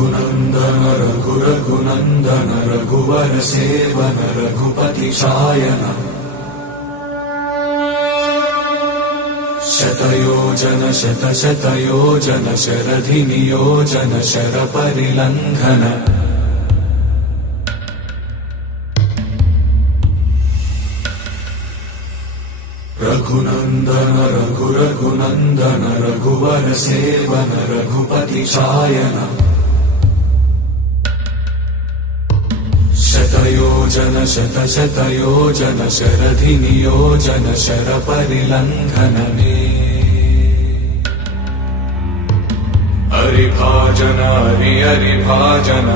रघुनंदन रघुनंदन रघुवर seven Raghupati Shayan शतयोजन शतयोजन शरधि नियोजन sir परिलंघन Raghunandan Raghunandan रघुवर seven Raghupati Shayan शतयोजन शतयोजन शरधि नियोजन sir परिलंघन हरिभाजन Hari हरिभाजन